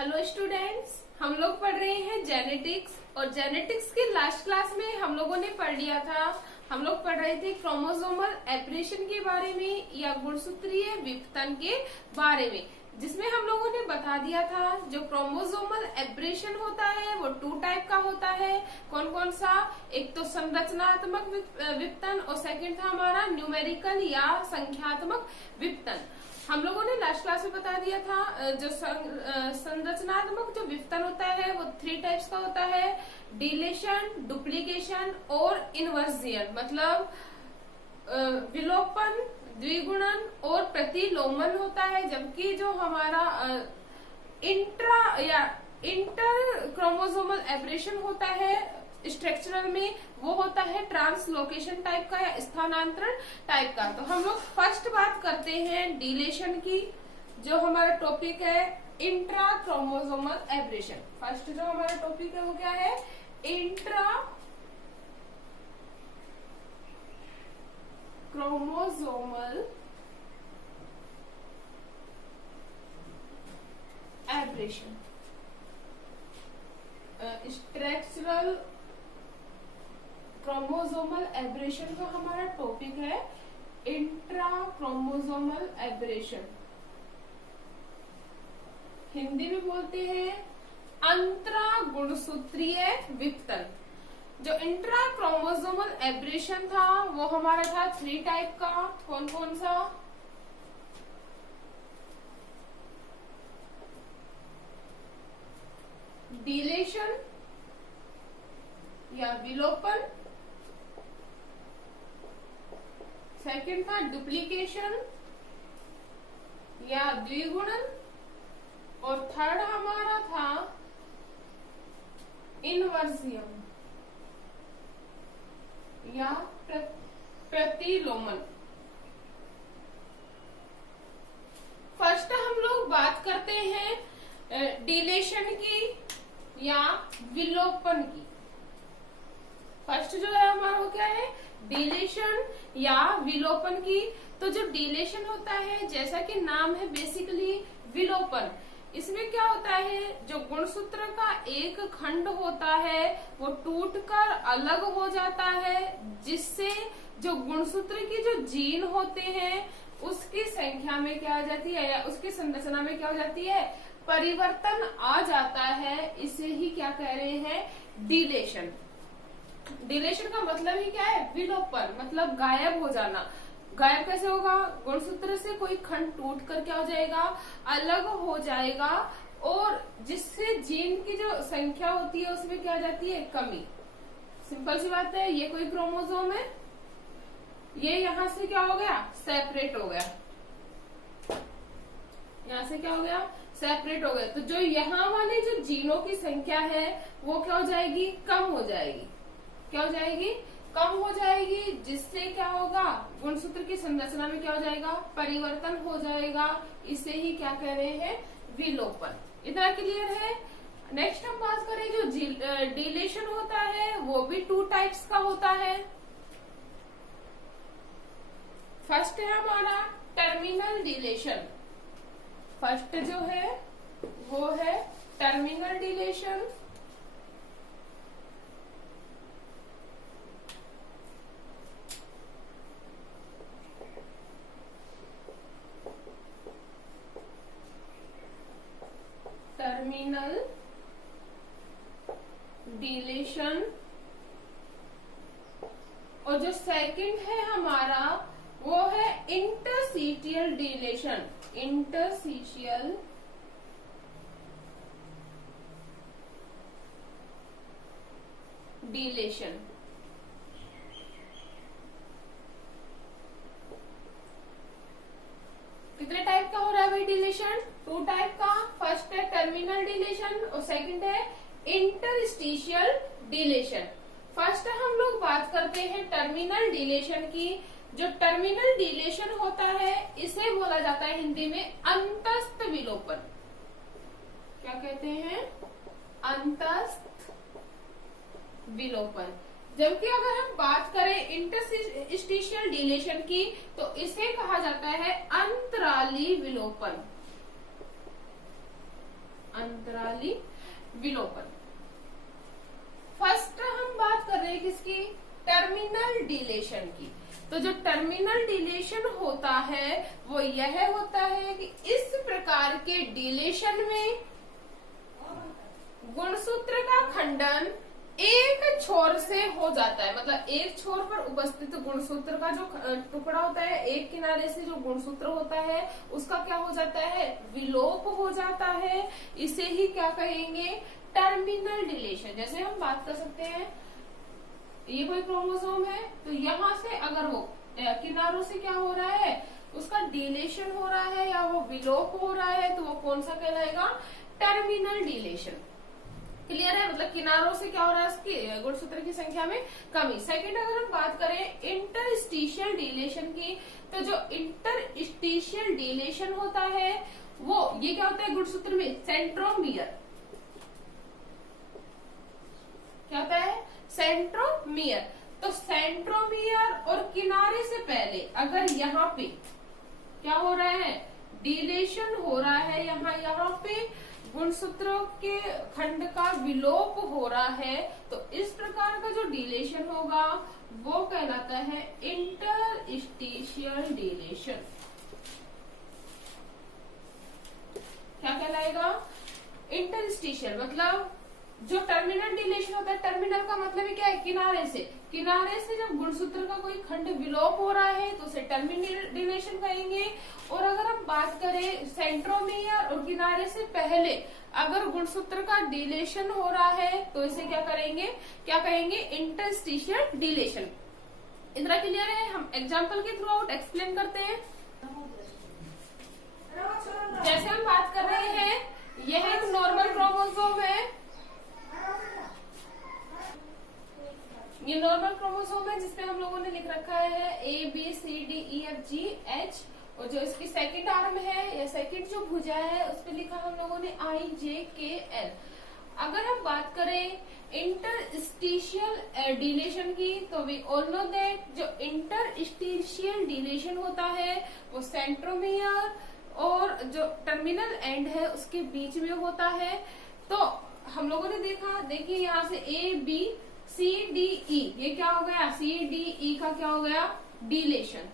Hello students, हम लोग पढ़ रहे हैं जेनेटिक्स और जेनेटिक्स के लास्ट क्लास में हम लोगों ने पढ़ लिया था। हम लोग पढ़ रहे थे क्रोमोसोमल एब्रेशन के बारे में या गुणसूत्रीय विपतन के बारे में, जिसमें हम लोगों ने बता दिया था जो क्रोमोसोमल एब्रेशन होता है वो 2 टाइप का होता है। कौन कौन सा? एक तो संरचनात्मक विपतन और सेकंड था हमारा न्यूमेरिकल या संख्यात्मक विपतन। हम लोगों ने लास्ट क्लास में बता दिया था जो संरचनात्मक जो विपतन होता है वो 3 टाइप्स का होता है, डिलेशन, डुप्लीकेशन और इन्वर्जन, मतलब विलोपन, द्विगुणन और प्रतिलोमन होता है। जबकि जो हमारा इंटर क्रोमोसोमल एब्रेशन होता है स्ट्रक्चरल में, वो होता है ट्रांसलोकेशन टाइप का या स्थानांतरण टाइप का। तो हम लोग फर्स्ट बात करते हैं डिलेशन की, जो हमारा टॉपिक है इंट्रा क्रोमोसोमल एब्रेशन। फर्स्ट जो हमारा टॉपिक है वो क्या है? Intra chromosomal aberration. Structural chromosomal aberration का हमारा टॉपिक है इंट्रा क्रोमोसोमल एब्रेशन। हिंदी में बोलते हैं अंतरा गुणसूत्रीय विपतन। जो इंट्रा क्रोमोसोमल एब्रेशन था वो हमारा था 3 टाइप का। कौन कौन सा? डिलेशन या विलोपन, सेकंड था डुप्लीकेशन या द्विगुणन और थर्ड हमारा था इन्वर्जन या प्रतिलोमन। फर्स्ट हम लोग बात करते हैं डिलेशन की या विलोपन की। फर्स्ट जो है हमारा वो क्या है? डिलेशन या विलोपन की। तो जो डिलेशन होता है, जैसा कि नाम है बेसिकली विलोपन, इसमें क्या होता है, जो गुणसूत्र का एक खंड होता है वो टूटकर अलग हो जाता है, जिससे जो गुणसूत्र की जो जीन होते हैं उसकी संख्या में क्या आ जाती है या उसकी संरचना में क्या हो जाती है? परिवर्तन आ जाता है। इसे ही क्या कह रहे हैं? डिलेशन। डिलेशन का मतलब ही क्या है? विलोपन, मतलब गायब हो जाना। गायब कैसे होगा? गुणसूत्र से कोई खंड टूट कर क्या हो जाएगा? अलग हो जाएगा, और जिससे जीन की जो संख्या होती है उसमें क्या आ जाती है? कमी। सिंपल सी बात है। ये कोई क्रोमोसोम है, ये यहाँ से क्या हो गया? सेपरेट हो गया। यहाँ से क्या हो गया? सेपरेट हो गया। तो जो यहाँ वाले जो जीनों की संख्या है वो क्या हो जाएगी? कम हो जाएगी। क्या हो जाएगी? कम हो जाएगी, जिससे क्या होगा? गुणसूत्र की संरचना में क्या हो जाएगा? परिवर्तन हो जाएगा। इसे ही क्या कह रहे हैं? विलोपन। इतना क्लियर है? नेक्स्ट हम बात करें जो डिलेशन होता है वो भी 2 टाइप्स का होता है। फर्स्ट है हमारा टर्मिनल डिलेशन। फर्स्ट जो है वो है टर्मिनल डिलेशन। Terminal deletion. और जो सेकंड है हमारा वो है इंटरस्टिशियल डिलेशन। Interstitial deletion. कितने टाइप का हो रहा है भाई डिलेशन? 2 टाइप का। फर्स्ट है टर्मिनल डिलेशन और सेकंड है इंटरस्टिशियल डिलेशन। फर्स्ट हम लोग बात करते हैं टर्मिनल डिलेशन की। जो टर्मिनल डिलेशन होता है इसे बोला जाता है हिंदी में अंतस्थ विलोपन। क्या कहते हैं? अंतस्थ विलोपन। जबकि अगर हम बात करें इंटरस्टिशियल डिलेशन की तो इसे कहा जाता है अंतराली विलोपन। अंतराली विलोपन। फर्स्ट हम बात कर रहे हैं किसकी, टर्मिनल डिलेशन की। तो जो टर्मिनल डिलेशन होता है वो यह होता है कि इस प्रकार के डिलेशन में गुणसूत्र का खंडन एक छोर से हो जाता है, मतलब एक छोर पर उपस्थित गुणसूत्र का जो टुकड़ा होता है, एक किनारे से जो गुणसूत्र होता है उसका क्या हो जाता है, विलोप हो जाता है। इसे ही क्या कहेंगे, टर्मिनल डिलेशन। जैसे हम बात कर सकते हैं, ये कोई क्रोमोसोम है तो यहाँ से अगर वो किनारों से क्या हो रहा है, उसका डिलेशन हो रहा है या वो विलोप हो रहा है, तो वो कौन सा कहलाएगा, टर्मिनल डिलेशन। क्लियर है, मतलब किनारों से क्या हो रहा है, उसकी गुणसूत्र की संख्या में कमी। सेकंड अगर हम बात करें इंटरस्टिशियल डिलेशन की, तो जो इंटरस्टिशियल डिलेशन होता है वो ये क्या होता है, गुणसूत्र में सेंट्रोमियर क्या होता है, सेंट्रोमियर। तो सेंट्रोमियर और किनारे से पहले अगर यहाँ पे क्या हो रहा है, डिलेशन हो रहा है, यहाँ पे गुणसूत्रों के खंड का विलोप हो रहा है, तो इस प्रकार का जो डिलेशन होगा वो कहलाता है इंटरस्टिशियल डिलेशन। क्या कहलाएगा, इंटरस्टिशियल। मतलब जो टर्मिनल डिलेशन होता है, टर्मिनल का मतलब है क्या है, किनारे से जब गुणसूत्र का कोई खंड विलोप हो रहा है तो उसे टर्मिनल डिलेशन कहेंगे। और अगर हम बात करें सेंट्रोमियर और किनारे से पहले अगर गुणसूत्र का डिलेशन हो रहा है तो इसे क्या कहेंगे, इंटरस्टिशियल डिलेशन। इतना क्लियर है, हम एग्जाम्पल के थ्रू आउट एक्सप्लेन करते हैं। जैसे हम बात कर रहे हैं, यह एक नॉर्मल क्रोमोसोम है, ये नॉर्मल क्रोमोसोम है जिसपे हम लोगों ने लिख रखा है ABCDEFGH, और जो इसकी सेकंड आर्म है या सेकंड जो भुजा है उस पे लिखा हम लोगों ने IJKL। अगर हम बात करें इंटरस्टिशियल डिलेशन की, तो वी ऑल नो दैट जो इंटरस्टिशियल डिलेशन होता है वो सेंट्रोमियर और जो टर्मिनल एंड है उसके बीच में होता है। तो हम लोगों ने देखिए यहाँ से ABCDE, ये क्या हो गया, CDE का क्या हो गया, डिलेशन।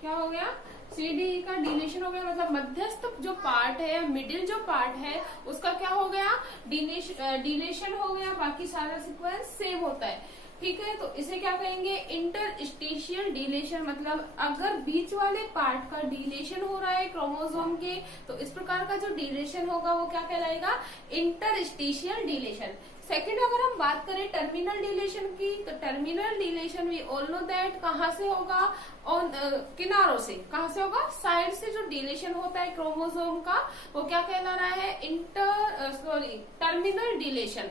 क्या हो गया, CDE का डिलेशन हो गया, मतलब मध्यस्थ जो पार्ट है, मिडिल जो पार्ट है उसका क्या हो गया, डिलेशन हो गया, बाकी सारा सीक्वेंस सेम होता है। ठीक है, तो इसे क्या कहेंगे, इंटरस्टिशियल डिलेशन। मतलब अगर बीच वाले पार्ट का डिलेशन हो रहा है क्रोमोसोम के, तो इस प्रकार का जो डिलेशन होगा वो क्या कहलाएगा, इंटरस्टिशियल डिलेशन। सेकंड अगर हम बात करें टर्मिनल डिलेशन की, तो terminal deletion we all know that कहाँ से होगा, किनारों से। कहाँ से होगा, साइड से जो डिलेशन होता है क्रोमोसोम का वो क्या कहला रहा है, टर्मिनल डिलेशन।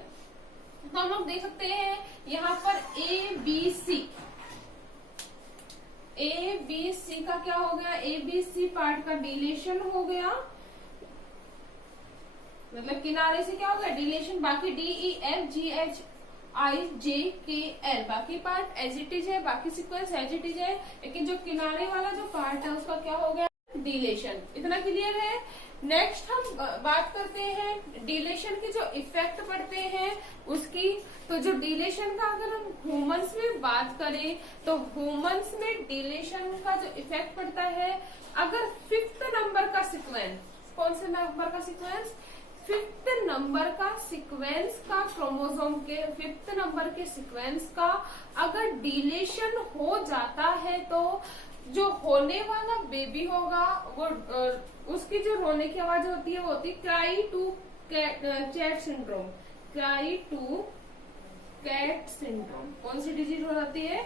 तो हम लोग देख सकते हैं यहाँ पर ABC का क्या हो गया, ABC पार्ट का डिलेशन हो गया, मतलब किनारे से क्या हो गया, डिलेशन। बाकी DEFGHIJKL बाकी पार्ट एज इट इज है, बाकी सीक्वेंस एज इट इज है, लेकिन जो किनारे वाला जो पार्ट है उसका क्या हो गया, डिलेशन। इतना क्लियर है। नेक्स्ट हम बात करते हैं डिलेशन के जो इफेक्ट पड़ते हैं उसकी। तो जो डिलेशन का अगर हम ह्यूमंस में बात करें, तो ह्यूमंस में डिलेशन का जो इफेक्ट पड़ता है, अगर 5th नंबर का सीक्वेंस, कौन से नंबर का सीक्वेंस, 5th नंबर का सीक्वेंस का क्रोमोसोम के 5th नंबर के सीक्वेंस का अगर डिलेशन हो जाता है, तो जो होने वाला बेबी होगा वो उसकी जो रोने की आवाज होती है वो होती है cry to cat syndrome. Cry to cat syndrome कौन सी डिजीज हो जाती है,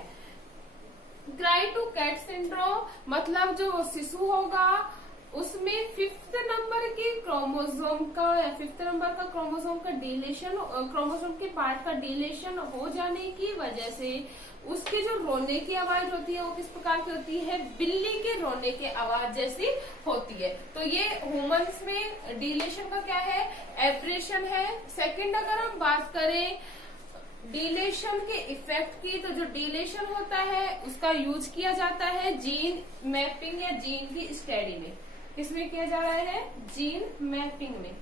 क्राई टू कैट सिंड्रोम। मतलब जो शिशु होगा उसमें 5th नंबर के क्रोमोसोम का या 5th नंबर का क्रोमोसोम का डिलेशन, क्रोमोसोम के पार्ट का डिलेशन हो जाने की वजह से उसकी जो रोने की आवाज होती है वो किस प्रकार की होती है, बिल्ली के रोने की आवाज जैसी होती है। तो ये ह्यूमंस में डिलेशन का क्या है, एब्रेशन है। सेकंड अगर हम बात करें डिलेशन के इफेक्ट की, तो जो डिलेशन होता है उसका यूज किया जाता है जीन मैपिंग या जीन की स्टडी में। किसमें किया जा रहा है, जीन मैपिंग में।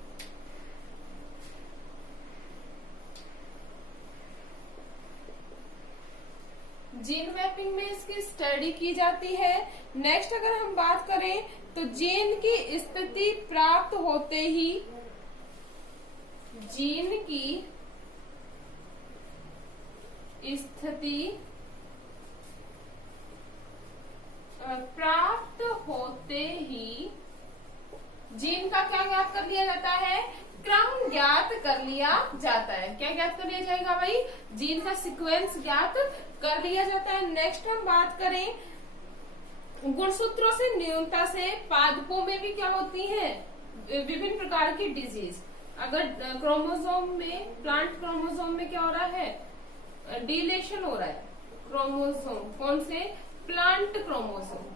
जीन मैपिंग में इसकी स्टडी की जाती है। नेक्स्ट अगर हम बात करें तो जीन की स्थिति प्राप्त होते ही जीन की स्थिति प्राप्त होते ही जीन का क्या ज्ञात कर लिया जाता है, क्रम ज्ञात कर लिया जाता है। क्या ज्ञात कर लिया जाएगा भाई, जीन का सीक्वेंस ज्ञात कर लिया जाता है। नेक्स्ट हम बात करें गुणसूत्रों से न्यूनता से पादपों में भी क्या होती है, विभिन्न प्रकार की डिजीज। अगर क्रोमोसोम में, प्लांट क्रोमोसोम में क्या हो रहा है, डिलेशन हो रहा है क्रोमोसोम, कौन से, प्लांट क्रोमोसोम।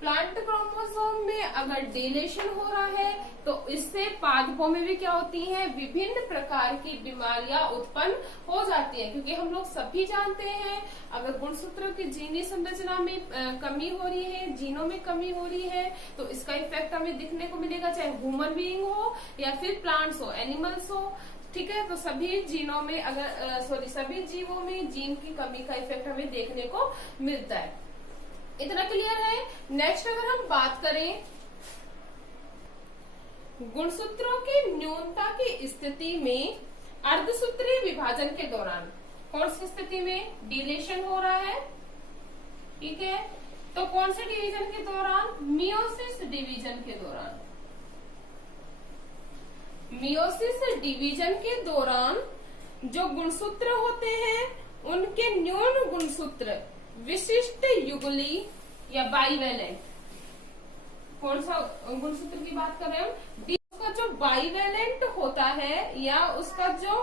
प्लांट क्रोमोसोम में अगर डिलेशन हो रहा है तो इससे पादपों में भी क्या होती हैं, विभिन्न प्रकार की बीमारियां उत्पन्न हो जाती हैं। क्योंकि हम लोग सभी जानते हैं अगर गुणसूत्रों की जीनी संरचना में कमी हो रही है, जीनों में कमी हो रही है, तो इसका इफेक्ट हमें दिखने को मिलेगा, चाहे ह्यूमन बीइंग हो या फिर प्लांट्स हो, एनिमल्स हो। ठीक है, तो सभी जीनों में अगर सभी जीवों में जीन की कमी का इफेक्ट हमें देखने को मिलता है। इतना क्लियर है। नेक्स्ट अगर हम बात करें गुणसूत्रों की न्यूनता की स्थिति में अर्धसूत्रीय विभाजन के दौरान, कौन सी स्थिति में, डिलेशन हो रहा है, ठीक है, तो कौन से डिवीजन के दौरान, मियोसिस डिवीजन के दौरान। मियोसिस डिवीजन के दौरान जो गुणसूत्र होते हैं उनके न्यून गुणसूत्र विशिष्ट युगली या बाइवेलेंट, कौन सा गुणसूत्र की बात कर रहे हैं हम, उसका जो बाइवेलेंट होता है या उसका जो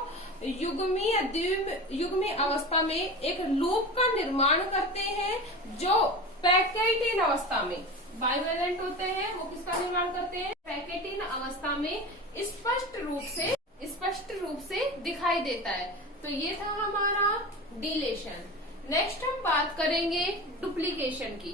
युग्मी या द्वियुग्मी अवस्था में एक लूप का निर्माण करते हैं, जो पैकेटिन अवस्था में बाइवेलेंट होते हैं, वो किसका निर्माण करते हैं, पैकेटिन अवस्था में स्पष्ट रूप से दिखाई देता है। तो ये था हमारा डिलेशन। नेक्स्ट हम बात करेंगे डुप्लीकेशन की।